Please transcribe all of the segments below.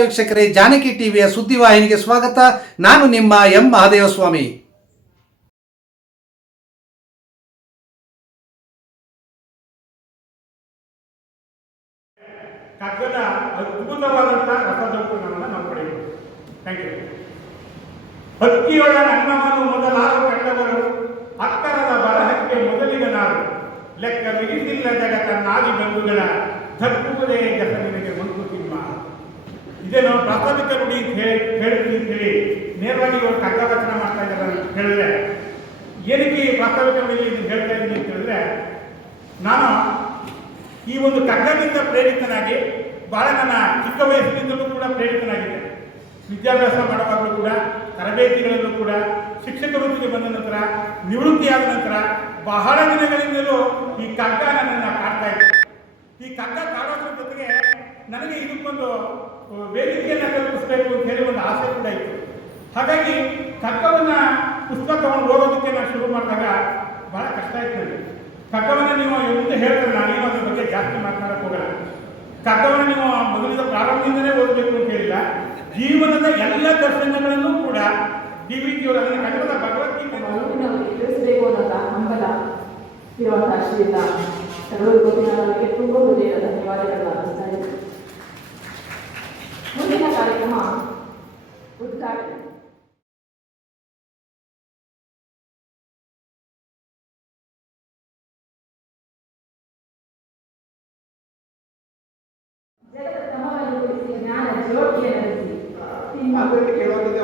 ವೀಕ್ಷಕರೇ ಜಾನಕಿ ಟಿವಿಯ ಸುದ್ದಿವಾಹಿನಿಗೆ ಸ್ವಾಗತ. ನಾನು ನಿಮ್ಮ ಎಂ. ಮಹಾದೇವಸ್ವಾಮಿ. ಪಡೆಯಬಹುದು ಥ್ಯಾಂಕ್ ಯು ಅಕ್ಕರದ ಬರಹಕ್ಕೆ ನಾನು ಲೆಕ್ಕ ವಿಧಿಸಿಲ್ಲ ಜಗತ್ತ ನಾದಿ ಬಂಧುಗಳ ಧರ್ಮುವುದೇ ಜಗನಿಗೆ ಮಂಕುತಿಮ್ಮ ನಾವು ಪ್ರಾಥಮಿಕ ನುಡಿ ಅಂತ ಹೇಳಿ ಹೇಳ್ತೀನಿ ಅಂತ ಹೇಳಿ ನೇರವಾಗಿ ಇವರು ಕಗ್ಗ ರಚನೆ ಮಾಡ್ತಾ ಇದ್ದಾರೆ ಅಂತ ಹೇಳಿದ್ರೆ, ಏನಕ್ಕೆ ಈ ಪ್ರಾಥಮಿಕ ನುಡಿಯಲ್ಲಿ ಇದನ್ನು ಹೇಳ್ತಾ ಇದ್ದೀನಿ ಅಂತ ಹೇಳಿದ್ರೆ, ನಾನು ಈ ಒಂದು ಕಗ್ಗದಿಂದ ಪ್ರೇರಿತನಾಗಿ ಬಹಳ ನನ್ನ ಚಿಕ್ಕ ವಯಸ್ಸಿನಿಂದಲೂ ಕೂಡ ಪ್ರೇರಿತನಾಗಿದೆ ವಿದ್ಯಾಭ್ಯಾಸ ಮಾಡುವಾಗಲೂ ಕೂಡ ತರಬೇತಿಗಳಲ್ಲೂ ಕೂಡ ಶಿಕ್ಷಕ ವೃತ್ತಿಗೆ ಬಂದ ನಂತರ, ನಿವೃತ್ತಿಯಾದ ನಂತರ ಬಹಳ ದಿನಗಳಿಂದಲೂ ಈ ಕಗ್ಗ ನನ್ನನ್ನು ಕಾಡ್ತಾ ಇದೆ ಈ ಕಗ್ಗ ಕಾಡೋದ್ರ ಜೊತೆಗೆ ನನಗೆ ಇದಕ್ಕೊಂದು ವೇದಿಕೆಯನ್ನು ಕಲ್ಪಿಸಬೇಕು ಅಂತ ಹೇಳಿ ಒಂದು ಆಸೆ ಕೂಡ ಇತ್ತು. ಹಾಗಾಗಿ ಕಗ್ಗವನ್ನ ಪುಸ್ತಕವನ್ನು ಓದೋದಕ್ಕೆ ನಾನು ಶುರು ಮಾಡಿದಾಗ ಬಹಳ ಕಷ್ಟ ಆಯ್ತು ನನಗೆ ಕಗ್ಗವನ್ನು ನೀವು ಮುಂದೆ ಹೇಳ್ತಾರೆ ನಾನೇನು ಅದ್ರ ಬಗ್ಗೆ ಜಾಸ್ತಿ ಮಾತನಾಡಕ್ ಹೋಗಲ್ಲ. ಕಗ್ಗವನ್ನು ನೀವು ಮೊದಲಿನ ಪ್ರಾರಂಭದಿಂದಲೇ ಓದಬೇಕು ಅಂತ ಹೇಳಿಲ್ಲ. ಜೀವನದ ಎಲ್ಲ ದರ್ಶನಗಳನ್ನು ಕೂಡ ಡಿ ವಿ ಜಿಯವರು ಅದನ್ನು ಕನ್ನಡದ ಭಗವದ್ಗೀತೆ ತಿಳಿಸಬೇಕು ಅನ್ನೋದ ಹಂಬಲ ಇರುವಂತಹ ಇದ್ದೀನಿ ಮುಂದಿನ ಕಾರ್ಯಕ್ರಮ ಉದ್ಘಾಟನೆ.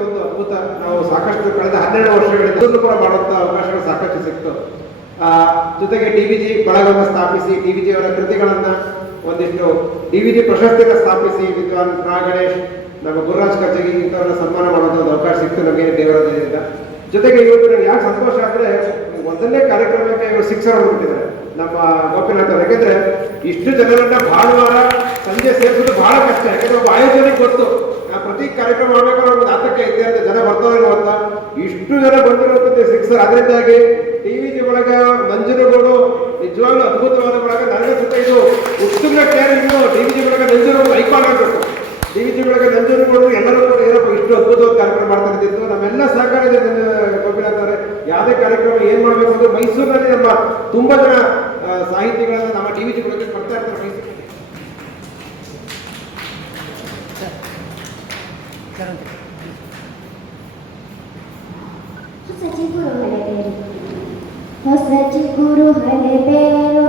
ಒಂದು ಅದ್ಭುತ. ನಾವು ಸಾಕಷ್ಟು ಕಳೆದ ಹನ್ನೆರಡು ವರ್ಷಗಳಿಂದ ಕೂಡ ಮಾಡುವಂಥ ಅವಕಾಶಗಳು ಸಾಕಷ್ಟು ಸಿಕ್ತು. ಜೊತೆಗೆ ಟಿ ವಿ ಜಿ ಬಳಗವನ್ನು ಸ್ಥಾಪಿಸಿ ಟಿವಿಜಿ ವಿ ಜಿಯವರ ಕೃತಿಗಳನ್ನ ಒಂದಿಷ್ಟು ಡಿ ವಿ ಜಿ ಪ್ರಶಸ್ತಿಯನ್ನು ಸ್ಥಾಪಿಸಿ ವಿದ್ವಾನ್ ಪ್ರಾ ನಮ್ಮ ಗುರುರಾಜ್ ಕಚೇರಿ ಇಂಥವ್ರನ್ನ ಸನ್ಮಾನ ಮಾಡುವಂಥ ಒಂದು ಅವಕಾಶ ಸಿಕ್ತು ನಮಗೆ ದೇವರ ದಯೆಯಿಂದ. ಜೊತೆಗೆ ಇವತ್ತು ನನಗೆ ಯಾಕೆ ಸಂತೋಷ ಅಂದರೆ ಒಂದನ್ನೇ ಕಾರ್ಯಕ್ರಮಕ್ಕೆ ಇವರು ಶಿಕ್ಷಣ ಹೋಗ್ಬಿಟ್ಟಿದ್ದಾರೆ ನಮ್ಮ ಗೋಪಿನಾಥ್ ಯಾಕೆಂದ್ರೆ ಇಷ್ಟು ಜನರನ್ನ ಭಾನುವಾರ ಸಂಜೆ ಸೇರಿಸೋದು ಬಹಳ ಕಷ್ಟ. ಯಾಕಂದ್ರೆ ಒಬ್ಬ ಆಯೋಜನೆಗೆ ಗೊತ್ತು. ಪ್ರತಿ ಕಾರ್ಯಕ್ರಮ ಮಾಡಬೇಕಾದ್ರೆ ಒಂದು ಆತಂಕ ಇದೆ ಅಂತ ಜನ ಬರ್ತಾರೋ ಅಂತ ಇಷ್ಟು ಜನ ಬಂದಿರುವಂತದ್ದು ಸಿಕ್ಸರ್. ಅದರಿಂದಾಗಿ ಟಿವಿ ಒಳಗ ನಂಜನಗೂಡು ನಿಜವಾಗ್ಲೂ ಅದ್ಭುತವಾದ ಬಳಗ ನನಗೆ ಸುತ್ತ ಇದು ಉತ್ತುಂಗ ವಿ ಜಿ ಬಳಗ ನಂಜನಗೂಡು ಐಕಾನ್ ಆಗಬೇಕು. ಟಿವಿ ಒಳಗ ನಂಜನಗೂಡು ಎಲ್ಲರೂ ಕೂಡ ಏನಪ್ಪ, ಇಷ್ಟು ಅದ್ಭುತವಾದ ಕಾರ್ಯಕ್ರಮ ಮಾಡ್ತಾ ಇದ್ದಿತ್ತು. ನಮ್ಮೆಲ್ಲ ಸಹಕಾರ ಇದೆ ನನ್ನ ಗೋಪಿನಾಥ್ ಅವರೇ. ಯಾವುದೇ ಕಾರ್ಯಕ್ರಮ ಏನು ಮಾಡಬೇಕು ಅಂದರೆ ಮೈಸೂರಿನಲ್ಲಿ ನಮ್ಮ ತುಂಬ ಜನ ಸಾಹಿತಿಗಳನ್ನು ನಮ್ಮ ಡಿ ವಿ ಬರ್ತಾ ಹೊಸಚಿ ಗುರು ಹಳೆ ಬೇರು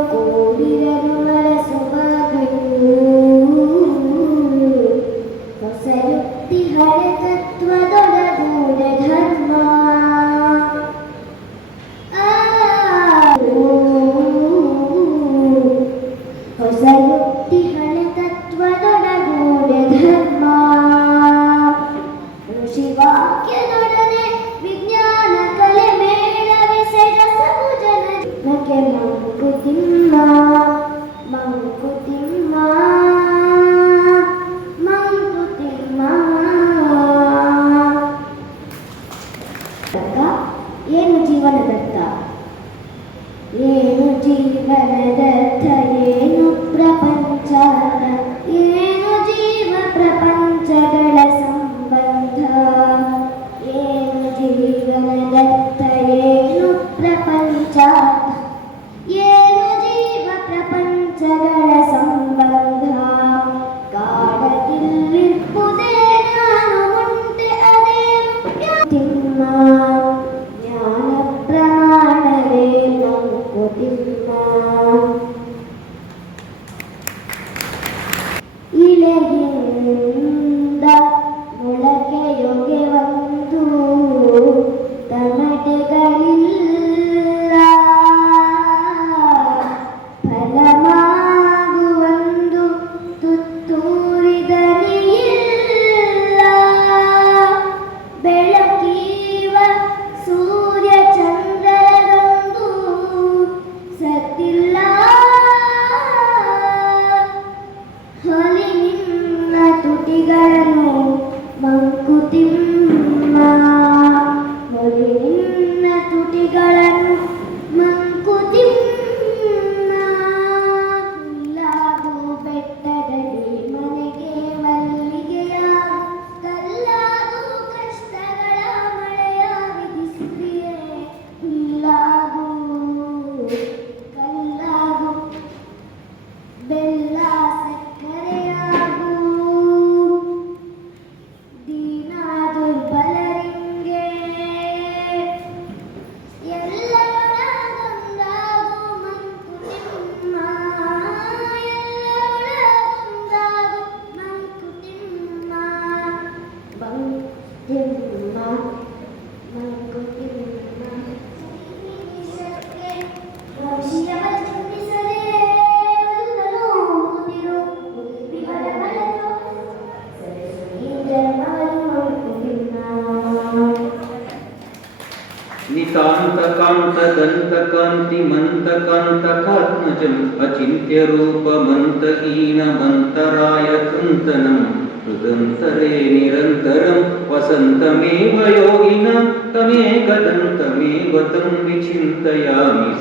कान्तकान्तिमन्तकान्तकात्मजम् अचिन्त्यरूपमन्तहीनमन्तराय कृन्तनं हृदन्तरे निरन्तरं वसन्तमेव योगिनां तमेकदन्तमेव तं विचिन्तयामि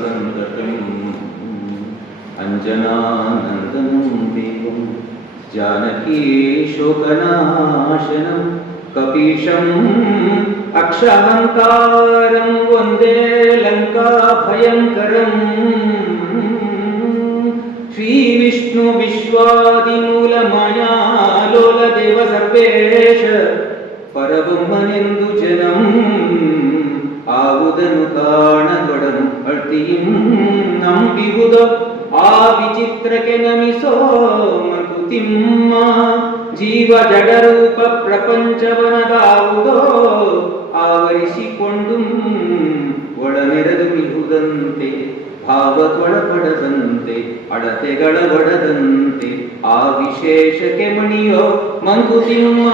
अञ्जनानन्दनं देवं जानकी शोकनाशनं कपीशम् अक्षहङ्कारं वन्दे लङ्काभयङ्करम् श्रीविष्णु विश्वादिमूलमायालोलदेव सर्वेश ಪರಬೊಮ್ಮನೆಂದು ಜನಂ ಆವುದನು ಕಾಣದೊಡನು ಅಳ್ತಿಯಿಂ ನಂಬಿಹುದ ಆ ವಿಚಿತ್ರಕ್ಕೆ ನಮಿಸೋ ಮಕುತಿಮ್ಮ ಜೀವ ಜಡರೂಪ ಪ್ರಪಂಚವನದಾವುದೋ ಆವರಿಸಿಕೊಂಡು ಒಳಮೆರೆದು ಮಿಹುದಂತೆ ಭಾವದೊಳಪಡದಂತೆ ಅಡತೆಗಳ ಒಡದಂತೆ, ಆ ವಿಶೇಷಕ್ಕೆ ಮಣಿಯೋ ಮಂಕುತಿಮ್ಮ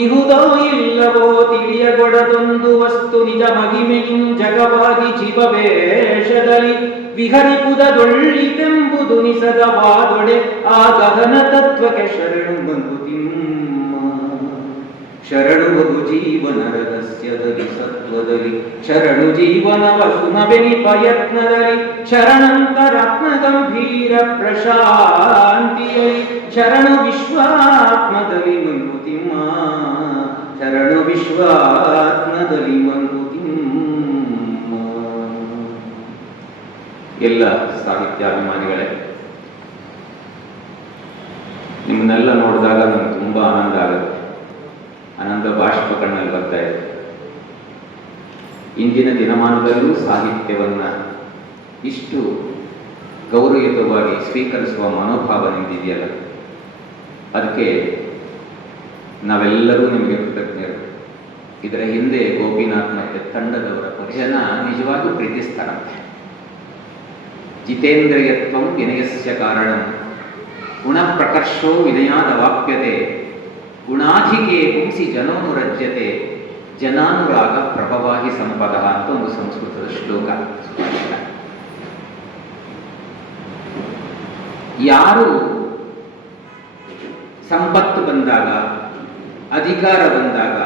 ಇಹುದೋ ಇಲ್ಲವೋ ತಿಳಿಯಗೊಡದೊಂದು ವಸ್ತು ನಿಜ ಮಹಿಮೆಯಿಂ ಜಗವಾಗಿ ಜೀವವೇಷದಲ್ಲಿ ವಿಹರಿಪುದದೊಳ್ಳಿತೆಂಬುದು ನಿಸದ ವಾದೊಡೆ ಆ ಗಗನ ತತ್ವಕ್ಕೆ ಶರಣು ಮಂಕುತಿಮ್ಮ ಶರಣು ಬಹು ಜೀವನ ರಹಸ್ಯದಲ್ಲಿ ಸತ್ವದಲ್ಲಿ ಶರಣು ಜೀವನವ ಸುಮಬೆನಿ ಪ್ರಯತ್ನದಲ್ಲಿ ಶರಣಂತರಾತ್ಮ ಗಂಭೀರ ಪ್ರಶಾಂತಿಯಲ್ಲಿ ಶರಣು ವಿಶ್ವಾತ್ಮದಲ್ಲಿ ಮಂಕುತಿಮ್ಮ ಶರಣು ವಿಶ್ವಾತ್ಮದಲ್ಲಿ ತಿಮ್ಮ ಎಲ್ಲ ಸಾಹಿತ್ಯಾಭಿಮಾನಿಗಳೇ, ನಿಮ್ಮನ್ನೆಲ್ಲ ನೋಡಿದಾಗ ನನಗೆ ತುಂಬಾ ಆನಂದ ಆಗುತ್ತೆ. ಆನಂದ ಬಾಷ್ಪ ಕಣ್ಣಲ್ಲಿ ಬರ್ತಾ ಇದೆ. ಇಂದಿನ ದಿನಮಾನದಲ್ಲೂ ಸಾಹಿತ್ಯವನ್ನ ಇಷ್ಟು ಗೌರವಯುತವಾಗಿ ಸ್ವೀಕರಿಸುವ ಮನೋಭಾವ ನಿಂತಿದೆಯಲ್ಲ ಅದಕ್ಕೆ ನಾವೆಲ್ಲರೂ ನಿಮಗೆ ಕೃತಜ್ಞರು. ಇದರ ಹಿಂದೆ ಗೋಪಿನಾಥ್ ಮತ್ತೆ ತಂಡದವರ ಜನ ನಿಜವಾಗೂ ಪ್ರೀತಿಸ್ತಾರಂತೆ ಜಿತೇಂದ್ರಿಯತ್ವ ವಿನಯಸ್ಯ ಪ್ರಕರ್ಷೋ ಗುಣಪ್ರಕರ್ಷೋ ವಿನಯಾದವಾಪ್ಯತೆ ಗುಣಾಧಿಕೆ ಪುಂಸಿ ಜನೋನುರಜ್ಯತೆ, ಜನಾನುರಾಗ ಪ್ರಭವಾಗಿ ಸಂಪದ ಅಂತ ಒಂದು ಸಂಸ್ಕೃತದ ಶ್ಲೋಕ. ಯಾರು ಸಂಪತ್ತು ಬಂದಾಗ, ಅಧಿಕಾರ ಬಂದಾಗ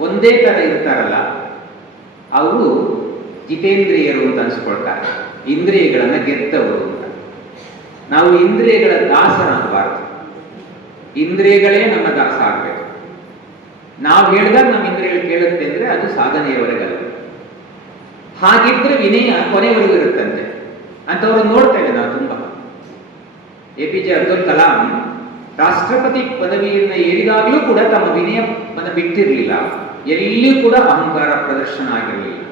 ಒಂದೇ ತರ ಇರ್ತಾರಲ್ಲ, ಅವರು ಜಿತೇಂದ್ರಿಯರು ಅಂತ ಅನ್ಸ್ಕೊಳ್ತಾರೆ. ಇಂದ್ರಿಯಗಳನ್ನ ಗೆದ್ದವರು ಅಂತ. ನಾವು ಇಂದ್ರಿಯಗಳ ದಾಸರಾಗಬಾರ್ದು. ಇಂದ್ರಿಯಗಳೇ ನಮ್ಮ ದಾಸ ಆಗ್ಬೇಕು. ನಾವು ಹೇಳಿದಾಗ ನಮ್ಮ ಇಂದ್ರಿಯಗಳು ಕೇಳುತ್ತೆ ಅಂದ್ರೆ ಅದು ಸಾಧನೆಯವರೆಗಲ್ಲ. ಹಾಗಿದ್ರೆ ವಿನಯ ಕೊನೆವರೆಗೂ ಇರುತ್ತಂತೆ. ಅಂತವ್ರು ನೋಡ್ತೇವೆ ನಾವು ತುಂಬಾ. A P J Abdul Kalam ರಾಷ್ಟ್ರಪತಿ ಪದವಿಯನ್ನು ಏರಿದಾಗಲೂ ಕೂಡ ತಮ್ಮ ವಿನಯವನ್ನು ಬಿಟ್ಟಿರಲಿಲ್ಲ. ಎಲ್ಲಿಯೂ ಕೂಡ ಅಹಂಕಾರ ಪ್ರದರ್ಶನ ಆಗಿರಲಿಲ್ಲ.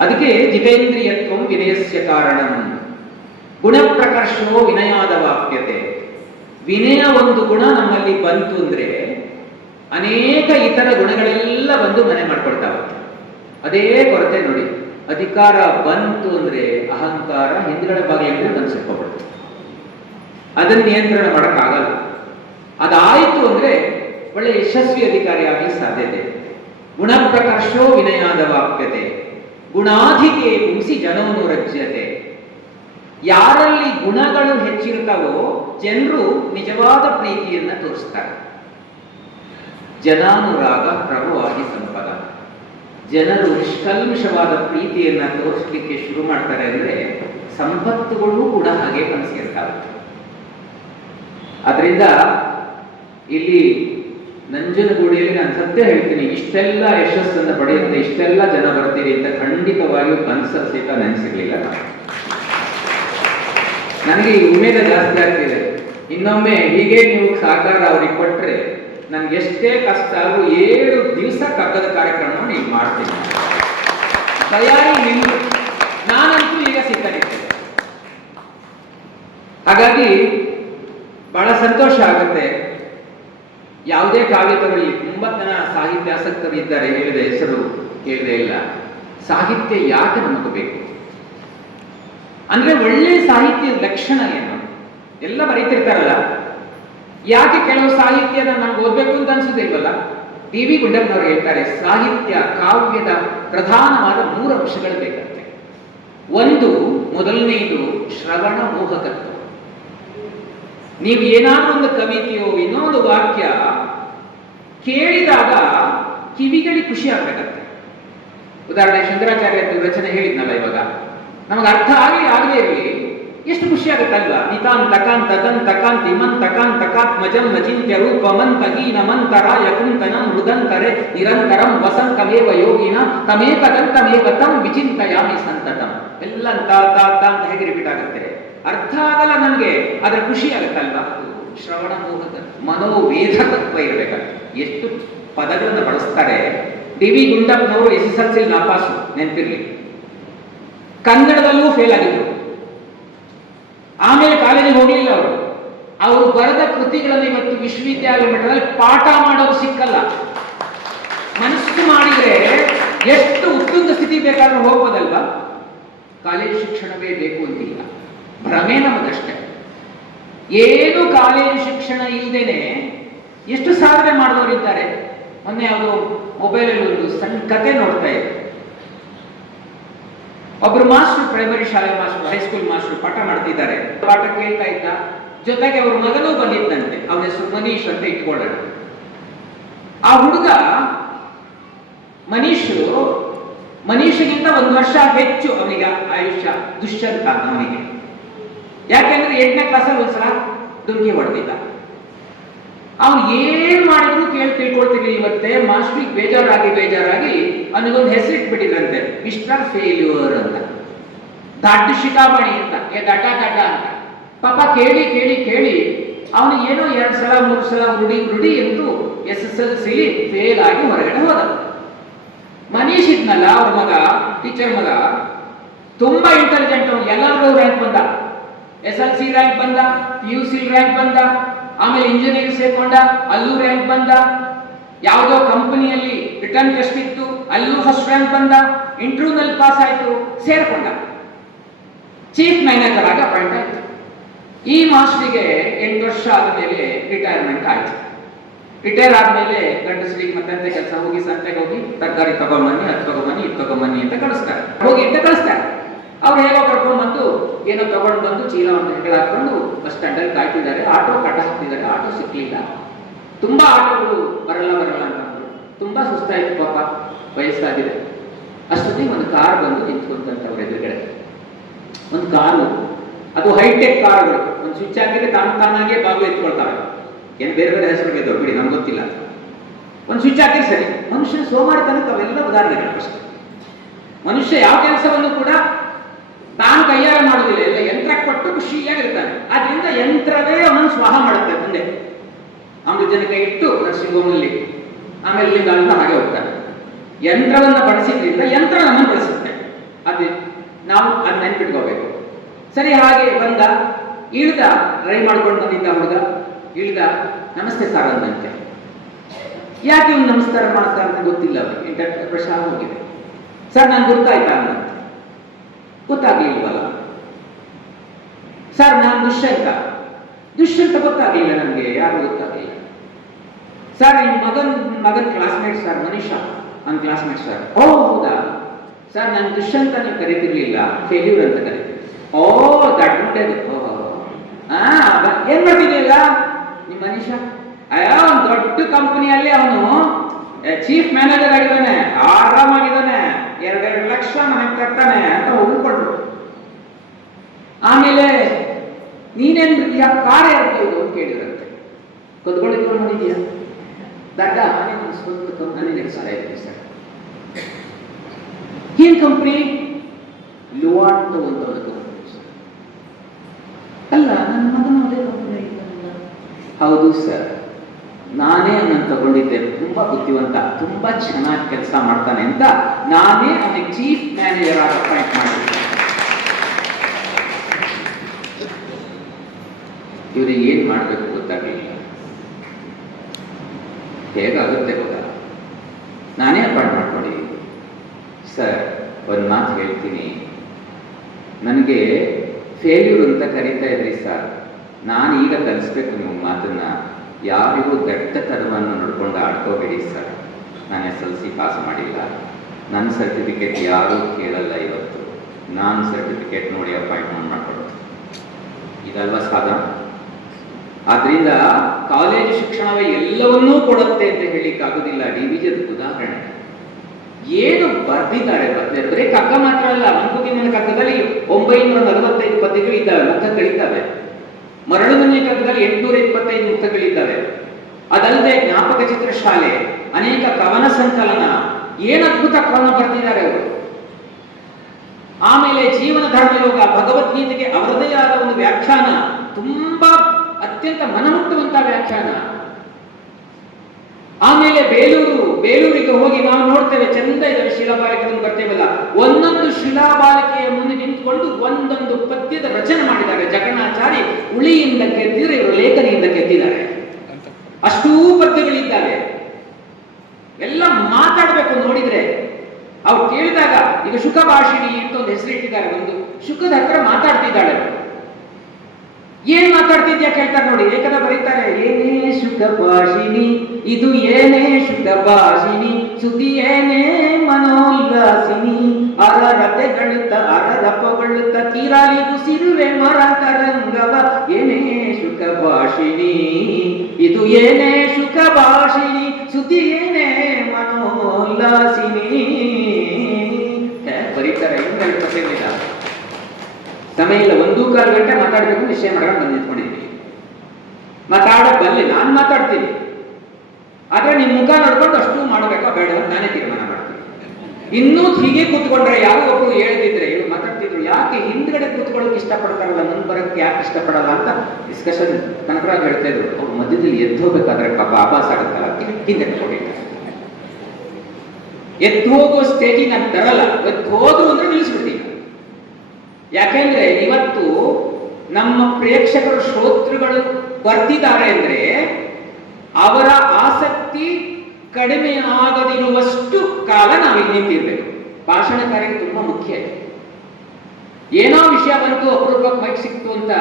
ಅದಕ್ಕೆ ಜಿತೇಂದ್ರಿಯತ್ವ ವಿನಯಸ್ಯ ಕಾರಣಂ. ಗುಣಪ್ರಕರ್ಷವೋ ವಿನಯಾದ ವಾಪ್ಯತೆ. ವಿನಯ ಒಂದು ಗುಣ ನಮ್ಮಲ್ಲಿ ಬಂತು ಅಂದ್ರೆ ಅನೇಕ ಇತರ ಗುಣಗಳೆಲ್ಲ ಬಂದು ಮನೆ ಮಾಡ್ಕೊಳ್ತಾವ. ಅದೇ ಕೊರತೆ ನೋಡಿ, ಅಧಿಕಾರ ಬಂತು ಅಂದ್ರೆ ಅಹಂಕಾರ ಹಿಂದ್ಗಡೆ ಬಾಗಿಲಿಂದ ಬಂದು ಸಿಕ್ಕೊಬಿಡುತ್ತೆ ಅದನ್ನ ನಿಯಂತ್ರಣ ಮಾಡಕ್ಕಾಗಲ್ಲ ಅದಾಯಿತು ಅಂದ್ರೆ ಒಳ್ಳೆ ಯಶಸ್ವಿ ಅಧಿಕಾರಿ ಆಗಲಿ ಸಾಧ್ಯತೆ. ಗುಣಪ್ರಕರ್ಷೋ ವಿನಯಾದ ವಾಕ್ಯತೆ. ಗುಣಾಧಿಕೆ ಉಂಸಿ ಜನವನ್ನು ರಜ್ಯತೆ. ಯಾರಲ್ಲಿ ಗುಣಗಳು ಹೆಚ್ಚಿರ್ತವೋ ಜನರು ನಿಜವಾದ ಪ್ರೀತಿಯನ್ನ ತೋರಿಸ್ತಾರೆ. ಜನಾನುರಾಗ ಪ್ರಭುವಾಗಿ ಸಂಪದ. ಜನರು ನಿಷ್ಕಲ್ಮಶವಾದ ಪ್ರೀತಿಯನ್ನ ತೋರಿಸ್ಲಿಕ್ಕೆ ಶುರು ಮಾಡ್ತಾರೆ ಅಂದ್ರೆ ಸಂಪತ್ತುಗಳು ಕೂಡ ಹಾಗೆ ಕನಸಿರ್ತಾವೆ. ಅದರಿಂದ ಇಲ್ಲಿ ನಂಜನಗೂಡಿಯಲ್ಲಿ ನಾನು ಸತ್ಯ ಹೇಳ್ತೀನಿ, ಇಷ್ಟೆಲ್ಲ ಯಶಸ್ಸನ್ನು ಪಡೆಯುತ್ತೆ, ಇಷ್ಟೆಲ್ಲ ಜನ ಬರ್ತೀರಿ ಅಂತ ಖಂಡಿತವಾಗಿಯೂ ಕನಸಲ್ಲಿ ಸಹಿತ ನೆನೆಸಿರ್ಲಿಲ್ಲ ನಾನು. ನನಗೆ ಈ ಉಮೇದ ಜಾಸ್ತಿ ಆಗ್ತಿದೆ. ಇನ್ನೊಮ್ಮೆ ಹೀಗೆ ನೀವು ಸಹಕಾರ ಅವ್ರಿಗೆ ಕೊಟ್ರೆ ನನ್ಗೆ ಎಷ್ಟೇ ಕಷ್ಟ ಆಗೋ ಏಳು ದಿವಸ ಕಗ್ಗದ ಕಾರ್ಯಕ್ರಮ ನೀವು ಮಾಡ್ತೀನಿ. ತಯಾರಿ ನಿಮ್ಮ ನಾನಂತೂ ಈಗ ಸಿದ್ಧನಿರ್ತೇನೆ ಹಾಗಾಗಿ ಬಹಳ ಸಂತೋಷ ಆಗುತ್ತೆ. ಯಾವುದೇ ಕಾವ್ಯ ತಗೊಳ್ಳಿ ತುಂಬಾ ಜನ ಸಾಹಿತ್ಯಾಸಕ್ತರು ಇದ್ದಾರೆ ಹೇಳಿದ ಹೆಸರು ಹೇಳಿದೆ ಇಲ್ಲ. ಸಾಹಿತ್ಯ ಯಾಕೆ ನಮಗೆ ಬೇಕು? ಅಂದ್ರೆ ಒಳ್ಳೆ ಸಾಹಿತ್ಯದ ಲಕ್ಷಣ ಏನು? ಎಲ್ಲ ಬರೀತಿರ್ತಾರಲ್ಲ. ಯಾಕೆ ಕೆಲವು ಸಾಹಿತ್ಯನ ನಮ್ಗೆ ಓದ್ಬೇಕು ಅಂತ ಅನ್ಸುದಿಲ್ವಲ್ಲ ಟಿ ವಿ ಗುಂಡಪ್ಪನವ್ರು ಹೇಳ್ತಾರೆ, ಸಾಹಿತ್ಯ ಕಾವ್ಯದ ಪ್ರಧಾನವಾದ ಮೂರು ಅಂಶಗಳು ಬೇಕಂತೆ. ಒಂದು ಮೊದಲನೆಯದು ಶ್ರವಣ ಮೋಹಕತ್ವ. ನೀವು ಏನಾದ್ರೂ ಒಂದು ಕವಿತೆಯೋ ಇನ್ನೊಂದು ವಾಕ್ಯ ಕೇಳಿದಾಗ ಕಿವಿಗಳಿಗೆ ಖುಷಿ ಆಗ್ಬೇಕಂತೆ. ಉದಾಹರಣೆ ಶಂಕರಾಚಾರ್ಯ ರಚನೆ ಹೇಳಿದ್ನಲ್ಲ ಇವಾಗ. ನಮಗೆ ಅರ್ಥ ಆಗಲಿ, ಆಗದೇ ಇರಲಿ, ಎಷ್ಟು ಖುಷಿ ಆಗುತ್ತಲ್ವಾ ನಿತಾನ್ ತಕಾನ್ ತದನ್ ತಕಾನ್ ತಿಮನ್ ತಕಾನ್ ತಕಾತ್ ಮಜಂ ಮಚಿಂತ್ಯ ರೂಪಮಂತ ಹೀನಮಂತರ ಮಂತರ ಯಕುಂತನಂ ಮೃದಂತರೆ, ನಿರಂತರಂ, ವಸಂತಮೇವ ಯೋಗಿನ ತಮೇಕದಂತಮೇವ ತಂ ವಿಚಿಂತಯಾಮಿ ಸಂತತಂ. ಎಲ್ಲ ತ ಅಂತ ಹೇಗೆ ರಿಪೀಟ್ ಆಗುತ್ತೆ? ಅರ್ಥ ಆಗಲ್ಲ ನಮಗೆ ಅದರ ಖುಷಿ ಆಗುತ್ತಲ್ವಾ ಶ್ರವಣ ಮೋಹದ ಮನೋವೇಧಕತ್ವ ಇರಬೇಕಂತ. ಎಷ್ಟು ಪದಗಳನ್ನು ಬಳಸ್ತಾರೆ? ಡಿ ವಿ ಗುಂಡಪ್ಪನವರು ಎಸ್ ಎಸ್ ಎಲ್ ಸಿ ನಾಪಾಸು, ನೆನಪಿರ್ಲಿ. ಕನ್ನಡದಲ್ಲೂ ಫೇಲ್ ಆಗಿದ್ರು. ಆಮೇಲೆ ಕಾಲೇಜಿಗೆ ಹೋಗಲಿಲ್ಲ ಅವರು. ಅವರು ಬರೆದ ಕೃತಿಗಳನ್ನು ಇವತ್ತು ವಿಶ್ವವಿದ್ಯಾಲಯ ಮಟ್ಟದಲ್ಲಿ ಪಾಠ ಮಾಡೋರು ಸಿಕ್ಕಲ್ಲ. ಮನಸ್ಸು ಮಾಡಿದರೆ ಎಷ್ಟು ಉತ್ತುಂಗ ಸ್ಥಿತಿ ಬೇಕಾದ್ರೂ ಹೋಗ್ಬೋದಲ್ವಾ? ಕಾಲೇಜು ಶಿಕ್ಷಣವೇ ಬೇಕು ಅಂತಿಲ್ಲ. ಭ್ರಮೆ ನಮಗಷ್ಟೇ. ಏನು ಕಾಲೇಜು ಶಿಕ್ಷಣ ಇಲ್ಲದೇನೆ ಎಷ್ಟು ಸಾಧನೆ ಮಾಡಿದವರಿದ್ದಾರೆ. ಮೊನ್ನೆ ಅವರು ಮೊಬೈಲಲ್ಲಿ ಒಂದು ಸಣ್ಣ ಕತೆ ನೋಡ್ತಾ ಇದ್ದೆ. ಒಬ್ರು ಮಾಸ್ಟರ್ ಪ್ರೈಮರಿ ಶಾಲೆ ಮಾಸ್ಟರ್ ಹೈಸ್ಕೂಲ್ ಮಾಸ್ಟರ್ ಪಾಠ ಮಾಡ್ತಿದ್ದಾರೆ. ಪಾಠ ಕೇಳ್ತಾ ಇದ್ದ, ಜೊತೆಗೆ ಅವ್ರ ಮಗನೂ ಬಂದಿದ್ದಂತೆ ಅವನ ಹೆಸರು ಮನೀಶ್ ಅಂತ ಇಟ್ಕೊಳ್ಳೋಣ. ಆ ಹುಡುಗ ಮನೀಶು ಮನೀಷಿಗಿಂತ ಒಂದು ವರ್ಷ ಹೆಚ್ಚು ಅವನಿಗೆ ಆಯುಷ್ಯ ದುಶ್ಚಂತ ಅವನಿಗೆ. ಯಾಕೆಂದ್ರೆ ಎಂಟನೇ ಕ್ಲಾಸಲ್ಲಿ ಒಂದ್ಸಲ ದುರ್ಗಿ ಹೊಡೆದಿದ್ದ. ಅವನು ಏನ್ ಮಾಡಿದ್ರು ಕೇಳಿ ತಿಳ್ಕೊಳ್ತೀನಿ ಇವತ್ತೆ. ಮಾಸ್ಟ್ರಿಗೆ ಬೇಜಾರಾಗಿ ಬೇಜಾರಾಗಿ ಅವನಿಗೊಂದು ಹೆಸರಿಟ್ಬಿಟ್ಟಿದ್ರಂತೆ ಮಿಸ್ಟರ್ ಫೇಲ್ಯೂರ್ ಅಂತ. ದಡ್ಡ ಶಿಖಾಮಣಿ ಅಂತ. ಏ, ದಡ್ಡ ದಡ್ಡ ಅಂತ. ಪಾಪ ಕೇಳಿ ಕೇಳಿ ಕೇಳಿ ಅವನು ಏನೋ ಎರಡು ಸಲ, ಮೂರು ಸಲ ರುಡಿ ರುಡಿ ಎಂದು S S L C fail ಆಗಿ ಹೊರಗಡೆ ಹೋದ. ಮನೀಶ್ ಇದ್ನಲ್ಲ ಅವ್ರ ಮಗ, ಟೀಚರ್ ಮಗ. ತುಂಬಾ ಇಂಟೆಲಿಜೆಂಟ್ ಅವನು. ಎಲ್ಲರೂ ರ್ಯಾಂಕ್ ಬಂದ. ಎಸ್ ಎಲ್ ಸಿ ರ್ಯಾಂಕ್ ಬಂದ, ಪಿ ಯು ಸಿ ರ್ಯಾಂಕ್ ಬಂದ. ಆಮೇಲೆ ಇಂಜಿನಿಯರಿಂಗ್ ಸೇರ್ಕೊಂಡ, ಅಲ್ಲೂ ರ್ಯಾಂಕ್ ಬಂದ. ಯಾವುದೋ ಕಂಪನಿಯಲ್ಲಿ ರಿಟರ್ನ್ ಟೆಸ್ಟ್ ಇತ್ತು, ಅಲ್ಲೂ ಫಸ್ಟ್ ರ್ಯಾಂಕ್ ಬಂದ. ಇಂಟರ್ವ್ಯೂನಲ್ಲಿ ಪಾಸ್ ಆಯಿತು, ಸೇರ್ಕೊಂಡ. ಚೀಫ್ ಮ್ಯಾನೇಜರ್ ಆಗಿ ಅಪಾಯಿಂಟ್ ಆಯಿತು. ಈ ಮಾಸ್ಟ್ರಿಗೆ ಎಂಟು ವರ್ಷ ಆದಮೇಲೆ ರಿಟೈರ್ಮೆಂಟ್ ಆಯ್ತು. ರಿಟೈರ್ ಆದ್ಮೇಲೆ ಗಂಡಸರಿಗೆ ಮತ್ತೆ ಕೆಲಸ ಹೋಗಿ, ಸಂತೆಗೆ ಹೋಗಿ, ತರಕಾರಿ ತಗೊಂಬನ್ನಿ, ಅದು ತಗೊಂಬನ್ನಿ, ಇದು ತಗೊಂಬನ್ನಿ ಅಂತ ಕಳಿಸ್ತಾರೆ. ಹೋಗಿ ಅಂತ ಕಳಿಸ್ತಾರೆ. ಅವ್ರು ಹೇಗೋ ಕರ್ಕೊಂಡು ಬಂದು, ಏನೋ ತಗೊಂಡು ಬಂದು ಚೀಲವನ್ನು ಹೆಗಲ ಹಾಕೊಂಡು ಬಸ್ ಸ್ಟ್ಯಾಂಡಲ್ಲಿ ಕಾಯ್ತಿದ್ದಾರೆ. ಆಟೋ ಕಟ್ಟ ಹಾಕ್ತಿದ್ದಾರೆ. ಆಟೋ ಸಿಕ್ಲಿಲ್ಲ. ತುಂಬಾ ಆಟೋಗಳು ಬರಲ್ಲ ಬರಲ್ಲ ಅಂತ. ತುಂಬಾ ಸುಸ್ತಾಯ್ತು ಪಾಪ. ವಯಸ್ಸಾಗಿದೆ. ಅಷ್ಟೊತ್ತಿಗೆ ಒಂದು ಕಾರ್ ಬಂದು ನಿಂತ್ಕೊಂತಂತ ಅವ್ರ ಎದುರುಗಡೆ. ಒಂದು ಕಾರು. ಅದು ಹೈಟೆಕ್ ಕಾರ್ಗಳು. ಒಂದು ಸ್ವಿಚ್ ಹಾಕಿದ್ರೆ ತಾನು ತಾನಾಗೆ ಬಾಬು ಎತ್ಕೊಳ್ತಾರೆ ಏನು ಬೇರೆ ಬೇರೆ ಹೆಸರು ಇದ್ದಾವೆ ಬಿಡಿ, ನಮ್ಗೆ ಗೊತ್ತಿಲ್ಲ ಒಂದು ಸ್ವಿಚ್ ಹಾಕಿದ್ರೆ ಸರಿ. ಮನುಷ್ಯನ ಸೋಮಾರಿತನಕ್ಕೆ ಅವೆಲ್ಲ ಉದಾಹರಣೆಗಳು ಅಷ್ಟೇ. ಮನುಷ್ಯ ಯಾವ ಕೆಲಸವನ್ನು ಕೂಡ ತಾನು ಕೈಯಾರ ಮಾಡೋದಿಲ್ಲ ಎಲ್ಲ ಯಂತ್ರ ಕೊಟ್ಟು ಖುಷಿಯಾಗಿರ್ತಾನೆ. ಆದ್ರಿಂದ ಯಂತ್ರವೇ ಅವನನ್ನು ಸ್ವಾಹ ಮಾಡುತ್ತೆ ಮುಂದೆ. ಆಮ್ಲಜನಕ ಇಟ್ಟು ನರ್ಸಿಂಗ್ ಆಮೇಲೆ ಇಲ್ಲಿಂದ ಅಂತ ಹಾಗೆ ಹೋಗ್ತಾನೆ. ಯಂತ್ರವನ್ನು ಬಳಸಿದ್ರಿಂದ ಯಂತ್ರ ನಮ್ಮನ್ನು ಬಳಸುತ್ತೆ. ಅದೇ ನಾವು ಅದನ್ನ ನೆನ್ಪಿಟ್ಕೋಬೇಕು. ಸರಿ, ಹಾಗೆ ಬಂದ ಇಳಿದ ಡ್ರೈ ಮಾಡ್ಕೊಂಡು ಬಂದಿದ್ದ ಹುಡುಗ, ಇಳಿದ, ನಮಸ್ತೆ ಸರ್ ಅಂದಂತೆ. ಯಾಕೆ ಇವ್ನು ನಮಸ್ಕಾರ ಮಾಡ್ತಾರೆ ಅಂತ ಗೊತ್ತಿಲ್ಲ ಅವ್ರಿಗೆ ಇಂಟರ್ ಹೋಗಿದೆ. ಸರ್ ನಾನು ಗೊತ್ತಾಯ್ತಾ ಅಂದಂತೆ ಗೊತ್ತಾಗ್ಲಿಲ್ವಲ್ಲ? ಸರ್, ನಾನು ದುಷ್ಯಂತ ದುಷ್ಯಂತ ಗೊತ್ತಾಗ್ಲಿಲ್ಲ ನನಗೆ ಯಾರು ಗೊತ್ತಾಗಲಿಲ್ಲ. ಸರ್ ನಿಮ್ಮ ಮಗನ್ ಮಗನ್ ಕ್ಲಾಸ್ಮೇಟ್ ಸರ್, ಮನೀಷಾ. ನನ್ನ ಕ್ಲಾಸ್ಮೇಟ್ ಸರ್. ಓ, ಹೌದಾ? ಸರ್, ನಾನು ದುಷ್ಯಂತ ನೀವು ಕರಿತಿರ್ಲಿಲ್ಲ ಫೇಲ್ಯೂರ್ ಅಂತ ಕರಿತೀವಿ ಓ ದಟ್ ಗುಡ್ ಬ- ಏನ್ ಮಾಡ್ತಿದ್ದೀಗ ನಿಮ್ಮ ಮನೀಷಾ? ಅಯ್ಯೋ ದೊಡ್ಡ ಕಂಪನಿಯಲ್ಲಿ ಅವನು ಚೀಫ್ ಮ್ಯಾನೇಜರ್ ಆಗಿದ್ದಾನೆ, ಆರಾಮಾಗಿದ್ದಾನೆ. ಎರಡೆರಡು ಲಕ್ಷ ನನಗೆ ಕಟ್ತಾನೆ ಅಂತ ಒಪ್ಕೊಂಡ್ರು ಆಮೇಲೆ ನೀನೇನ್ ಯಾ ಕಾರ್ ಯಾರ್ದು ಅಂತ ಕೇಳಿದ್ರಂತೆ. ಕದ್ಕೊಂಡಿದ್ರು ಮಾಡಿದ್ಯಾ ದಡ್ಡ ನಿಮ್ಮ ಸ್ವಂತ ಕಂಪನಿ ನಡೆಸ್ತಾ ಇದ್ದೀನಿ ಸರ್ ಏನ್ ಕಂಪ್ನಿ? ಲುವಾಟ್ ಅಂತ ಒಂದು ಕಂಪನಿ ಅಲ್ಲ, ನನ್ನ ಮಗನ ಅದೇ ಕಂಪ್ನಿ ಹೌದು ಸರ್. ನಾನೇ ಅವನನ್ನು ತಗೊಂಡಿದ್ದೆ. ತುಂಬ ಬುದ್ಧಿವಂತ, ತುಂಬ ಚೆನ್ನಾಗಿ ಕೆಲಸ ಮಾಡ್ತಾನೆ ಅಂತ ನಾನೇ ಅವನಿಗೆ ಚೀಫ್ ಮ್ಯಾನೇಜರ್ ಆಗಿ ಅಪಾಯಿಂಟ್ ಮಾಡಿದ್ದೆ. ಇವರಿಗೆ ಏನು ಮಾಡಬೇಕು ಗೊತ್ತಾಗಲಿಲ್ಲ. ಹೇಗಾಗುತ್ತೆ ಗೊತ್ತಲ್ಲ ನಾನೇ ಅಪಾಯಿಂಟ್ ಮಾಡ್ಕೊಂಡಿದ್ದೀನಿ ಸರ್, ಒಂದು ಮಾತು ಹೇಳ್ತೀನಿ. ನನಗೆ ಫೇಲ್ಯೂರ್ ಅಂತ ಕರೀತಾ ಇದ್ರಿ ಸರ್. ನಾನು ಈಗ ಕಲಿಸ್ಬೇಕು ನಿಮ್ಮ ಮಾತನ್ನ. ಯಾರಿಗೂ ದಟ್ಟತನವನ್ನು ನೋಡ್ಕೊಂಡು ಆಡ್ಕೋಬೇಡಿ ಸರ್. ನಾನು ಎಸ್ ಎಲ್ ಸಿ ಪಾಸ್ ಮಾಡಿಲ್ಲ. ನನ್ನ ಸರ್ಟಿಫಿಕೇಟ್ ಯಾರೂ ಕೇಳಲ್ಲ ಇವತ್ತು. ನಾನು ಸರ್ಟಿಫಿಕೇಟ್ ನೋಡಿ ಅಪಾಯಿಂಟ್ಮೆಂಟ್ ಮಾಡ್ಕೊಡೋದು ಇದಲ್ವ ಸಾಧನ ಆದ್ರಿಂದ ಕಾಲೇಜು ಶಿಕ್ಷಣವೇ ಎಲ್ಲವನ್ನೂ ಕೊಡುತ್ತೆ ಅಂತ ಹೇಳಿಕ್ಕಾಗೋದಿಲ್ಲ ಜಿ ಉದಾಹರಣೆ. ಏನು ಬರ್ದಿದ್ದಾರೆ ಬರೀ ಕಕ್ಕ ಮಾತ್ರ ಅಲ್ಲ ಮಂಕುತಿಮ್ಮನ ಕಕ್ಕದಲ್ಲಿ ಒಂಬೈನೂರ ನಲವತ್ತೈದು ಪದ್ಯಗಳು ಇದ್ದಾವೆ ಮುಖಗಳಿದ್ದಾವೆ. ಮರಳು ಮನೆಯ ಕಗ್ಗದಲ್ಲಿ ಎಂಟುನೂರ ಇಪ್ಪತ್ತೈದು ಮುಕ್ತಗಳಿದ್ದಾವೆ. ಅದಲ್ಲದೆ ಜ್ಞಾಪಕ ಚಿತ್ರ ಶಾಲೆ ಅನೇಕ ಕವನ ಸಂಕಲನ, ಏನು ಅದ್ಭುತ ಕವನ ಬರೆದಿದ್ದಾರೆ ಅವರು. ಆಮೇಲೆ ಜೀವನ ಧರ್ಮಯೋಗ ಭಗವದ್ಗೀತೆಗೆ ಅವರದೇ ಆದ ಒಂದು ವ್ಯಾಖ್ಯಾನ, ತುಂಬಾ ಅತ್ಯಂತ ಮನಮುಟ್ಟುವಂತಹ ವ್ಯಾಖ್ಯಾನ. ಆಮೇಲೆ ಬೇಲೂರು ಬೇಲೂರಿಗೆ ಹೋಗಿ ನಾವು ನೋಡ್ತೇವೆ ಚಂದ ಇದ್ದಾರೆ ಶಿಲಾಬಾಲಿಕೆ ಬರ್ತೇವಲ್ಲ. ಒಂದೊಂದು ಶಿಲಾಬಾಲಿಕೆಯ ಮುಂದೆ ನಿಂತ್ಕೊಂಡು ಒಂದೊಂದು ಪದ್ಯದ ರಚನೆ ಮಾಡಿದ್ದಾರೆ. ಜಗಣಾಚಾರಿ ಉಳಿಯಿಂದ ಗೆದ್ದಿದ್ರೆ ಇವರು ಲೇಖನಿಯಿಂದ ಗೆದ್ದಿದ್ದಾರೆ ಅಷ್ಟೂ ಪದ್ಯಗಳಿದ್ದಾವೆ. ಎಲ್ಲ ಮಾತಾಡಬೇಕು ನೋಡಿದ್ರೆ. ಅವ್ರು ಕೇಳಿದಾಗ, ಈಗ ಶುಕ ಭಾಷಿಣಿ ಅಂತ ಒಂದು ಹೆಸರಿಟ್ಟಿದ್ದಾರೆ ಒಂದು ಶುಕದ ಹತ್ರ ಮಾತಾಡ್ತಿದ್ದಾಳೆ. ಏನ್ ಮಾತಾಡ್ತಿದ್ಯಾ ಕೇಳ್ತಾರೆ ನೋಡಿ, ಏಕದ ಬರೀತಾರೆ, ಏನೇ ಶುಕ ಭಾಷಿಣಿ ಇದು ಏನೇ ಶುದ್ಧ ಭಾಷಿಣಿ ಸುದ್ದಿ ಏನೇ ಮನೋಲ್ಲಾಸಿನಿ ಅರರತೆಗಳುತ್ತ ಅರರಪಗಳುತ್ತ ತೀರಾಲಿ ಉಸಿರುವೆ ಮರಂತರಂಗವ ಏನೇ ಶುಕ ಭಾಷಿಣಿ? ಇದು ಏನೇ ಶುಕ ಭಾಷಿಣಿ ಸುದ್ದಿ ಏನೇ ಮನೋಲ್ಲಾಸಿನಿ ಬರೀತಾರೆ ಇಪ್ಪತ್ತೈದಿಲ್ಲ ಸಮಯ ಇಲ್ಲ, ಒಂದು ಕಾಲು ಗಂಟೆ ಮಾತಾಡಬೇಕು ವಿಷಯ ಮಾಡ್ಕೊಂಡು ಬಂದು ನಿಂತ್ಕೊಂಡಿದ್ವಿ. ಮಾತಾಡ ನಾನು ಮಾತಾಡ್ತೀನಿ. ಆದ್ರೆ ನಿಮ್ಮ ಮುಖ ನೋಡ್ಕೊಂಡು ಅಷ್ಟು ಮಾಡಬೇಕಾ ಬೇಡ ಅಂತ ನಾನೇ ತೀರ್ಮಾನ ಮಾಡ್ತೀನಿ. ಇನ್ನೂ ಹೀಗೆ ಕೂತ್ಕೊಂಡ್ರೆ ಯಾರೋ ಒಬ್ರು ಹೇಳ್ತಿದ್ರೆ ಇವ್ರು ಮಾತಾಡ್ತಿದ್ರು, ಯಾಕೆ ಹಿಂದ್ಗಡೆ ಕೂತ್ಕೊಳ್ಳೋಕೆ ಇಷ್ಟಪಡ್ತಾರಲ್ಲ, ನನ್ ಬರಕ್ಕೆ ಯಾಕೆ ಇಷ್ಟಪಡಲ್ಲ? ಅಂತ ಡಿಸ್ಕಷನ್ ಕನಕರಾಜ್ ಹೇಳ್ತಾ ಇದ್ರು. ಅವ್ರು ಮಧ್ಯದಲ್ಲಿ ಎದ್ದು ಹೋಗ್ಬೇಕಾದ್ರೆ ಪಾಪ ಆಭಾಸ ಆಗುತ್ತಲ್ಲ ಹಿಂದೆ ಎದ್ದು ಹೋಗೋ ಸ್ಟೇಜಿಗೆ ನಾನು ತರಲ್ಲ ಎದ್ದು ಹೋದ್ರು ಅಂದ್ರೆ ನಿಲ್ಲಿಸ್ಬಿಡ್ತೀನಿ. ಯಾಕೆಂದ್ರೆ ಇವತ್ತು ನಮ್ಮ ಪ್ರೇಕ್ಷಕರು, ಶ್ರೋತೃಗಳು ಬರ್ತಿದ್ದಾರೆ ಅಂದ್ರೆ ಅವರ ಆಸಕ್ತಿ ಕಡಿಮೆ ಆಗದಿರುವಷ್ಟು ಕಾಲ ನಾವು ಇಲ್ಲಿ ನಿಂತಿರ್ಬೇಕು ಭಾಷಣಕಾರಿಗೆ ತುಂಬಾ ಮುಖ್ಯ ಏನೋ ವಿಷಯ ಬಂತು, ಅಪರೂಪಕ್ಕೆ ಮೈಕ್ ಸಿಕ್ತು ಅಂತ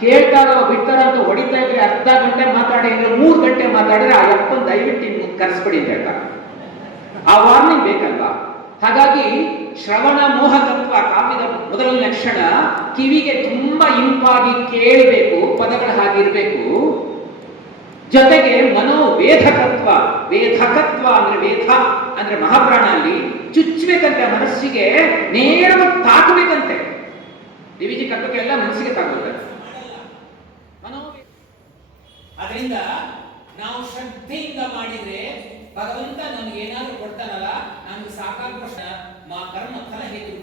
ಕೇಳ್ತಾರೋ, ಬಿಡ್ತಾರೋ ಅಂತ ಹೊಡಿತಾ ಇದ್ರೆ ಅರ್ಧ ಗಂಟೆ ಮಾತಾಡಿ ಅಂದ್ರೆ ಮೂರು ಗಂಟೆ ಮಾತಾಡಿದ್ರೆ ಆ ಯಪ್ಪನ್ ದಯವಿಟ್ಟು ಇನ್ನು ಕರೆಸ್ಬಿಡಿ ಅಂತ ಹೇಳ್ತಾರೆ. ಆ ವಾರ್ನಿಂಗ್ ಬೇಕಲ್ವಾ? ಹಾಗಾಗಿ ಶ್ರವಣ ಮೋಹಕತ್ವ ಕಾವ್ಯದ ಮೊದಲ ಲಕ್ಷಣ ಕಿವಿಗೆ ತುಂಬಾ ಇಂಪಾಗಿ ಕೇಳಬೇಕು, ಪದಗಳು ಹಾಗಿರ್ಬೇಕು ಜೊತೆಗೆ ಮನೋವೇಧಕತ್ವ ವೇಧಕತ್ವ ಅಂದ್ರೆ ವೇಧ ಅಂದ್ರೆ ಮಹಾಪ್ರಾಣ ಅಲ್ಲಿ ಚುಚ್ಚಬೇಕಂತೆ ಮನಸ್ಸಿಗೆ, ನೇರವಾಗಿ ತಾಕಬೇಕಂತೆ. ದಿವಿಜಿ ಎಲ್ಲ ಮನಸ್ಸಿಗೆ ಮನೋವೇ ಅದರಿಂದ ನಾವು ಶ್ರದ್ಧೆಯಿಂದ ಮಾಡಿದ್ರೆ ಭಗವಂತ ನಮ್ಗೆ ಏನಾದ್ರೂ ಕೊಡ್ತಾನಲ್ಲ, ನಮ್ಗೆ ಸಾಕಾಗ ಮಾ ಕರ್ಮ ಫಲ ಹೇತು